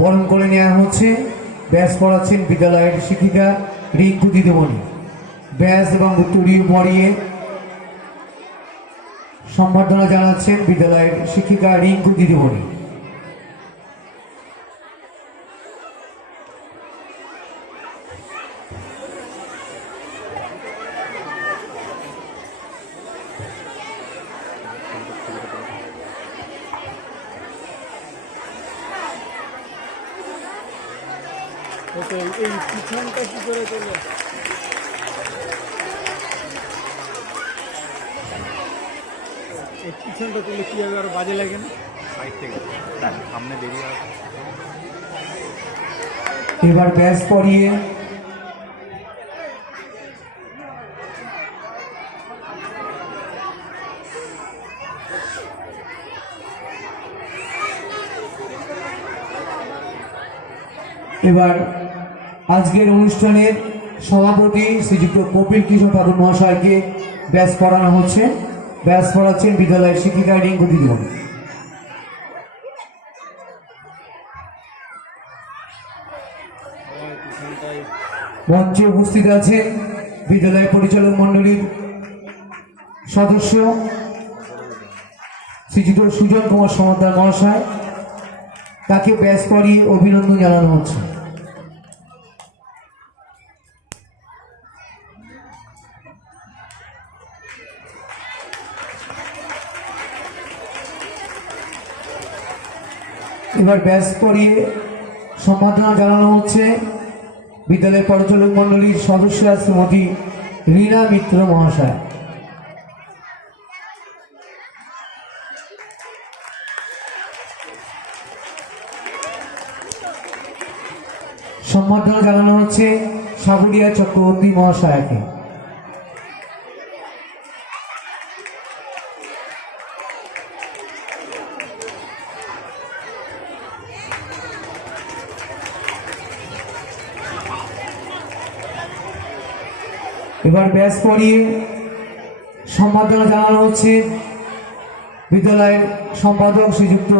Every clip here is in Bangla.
বরণ করে নেওয়া হচ্ছে। ব্যাস পড়াচ্ছেন বিদ্যালয়ের শিক্ষিকা রিঙ্কু দিদিমণি। ব্যাস এবং উত্তরীয় পড়িয়ে সম্বর্ধনা জানাচ্ছেন বিদ্যালয়ের শিক্ষিকা রিঙ্কু দিদিমণি। ওকে এই পিছনটা কি করে করব এই পিছনটা করলে কি হবে? আর বাজে লাগে না? সাইড থেকে। সামনে বেরিয়ে এবার ব্যাস পড়িয়ে। এবার আজকের অনুষ্ঠানের সভাপতি শ্রীযুক্ত কপিল কিশোর ঠাকুর মহাশয়কে ব্যাস পড়ানো হচ্ছে। ব্যাস পড়াচ্ছেন বিদ্যালয়ের শিক্ষিকা রিঙ্কু দিদিমণি মঞ্চে উপস্থিত আছেন বিদ্যালয় পরিচালক মণ্ডলীর সদস্য শ্রীযুক্ত সুজন কুমার সমাদার মহাশয়। তাকে ব্যাস পরিয়ে অভিনন্দন জানানো হচ্ছে। এবার ব্যাস পরিয়ে সম্মাননা জানানো হচ্ছে বিদ্যালয় পরিচালক মণ্ডলীর সদস্য শ্রীমতী রীনা মিত্র মহাশয়। সম্বর্ধনা জানানো হচ্ছে সাবুরিয়া চক্রবর্তী মহাশয়কে। এবার ব্যাস পড়িয়ে সম্পাদনা জানানো হচ্ছে। বিদ্যালয়ের সম্পাদক শ্রীযুক্ত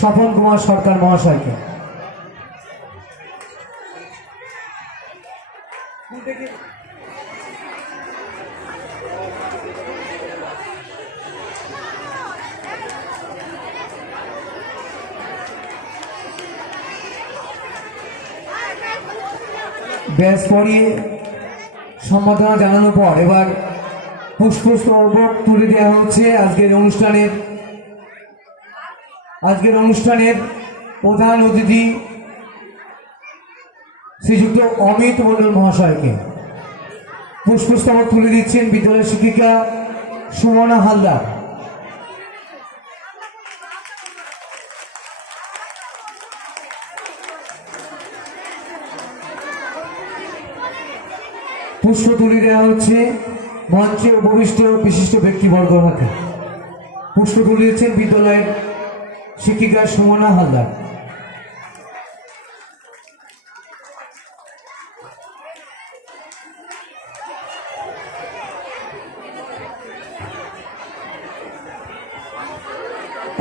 স্বপন কুমার সরকার মহাশয়কে। ব্যাস পড়িয়ে সম্বোধনা জানানোর পর এবার পুষ্পস্তবক তুলে দেওয়া হচ্ছে আজকের অনুষ্ঠানের। আজকের অনুষ্ঠানের প্রধান অতিথি শ্রীযুক্ত অমিত মণ্ডল মহাশয়কে। পুষ্পস্তবক তুলে দিচ্ছেন বিদ্যালয় শিক্ষিকা সুমনা হালদার। পুষ্প তুলে দেওয়া হচ্ছে মঞ্চে উপবিষ্ট বিশিষ্ট ব্যক্তিবর্গ হাতে পুষ্প তুলে দিচ্ছেন বিদ্যালয়ের শিক্ষিকা সুমনা হালদার।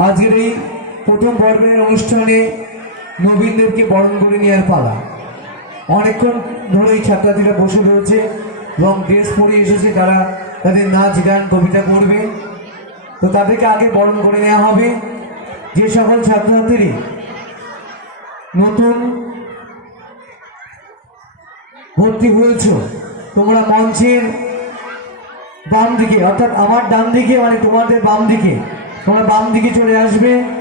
আজকের এই প্রথম পর্বের অনুষ্ঠানে নবীনদেরকে বরণ করে নেওয়ার পালা। অনেকক্ষণ ধরে এই ছাত্রছাত্রীরা বসে রয়েছে এবং ড্রেস পরে এসেছে তারা তাদের নাচ, গান, কবিতা করবে। তো তাদেরকে আগে বরণ করে নেওয়া হবে। যে সকল ছাত্রছাত্রী নতুন ভর্তি হয়েছ, তোমরা মঞ্চের বাম দিকে অর্থাৎ আমার ডান দিকে মানে তোমাদের বাম দিকে তোমরা বাম দিকে চলে আসবে।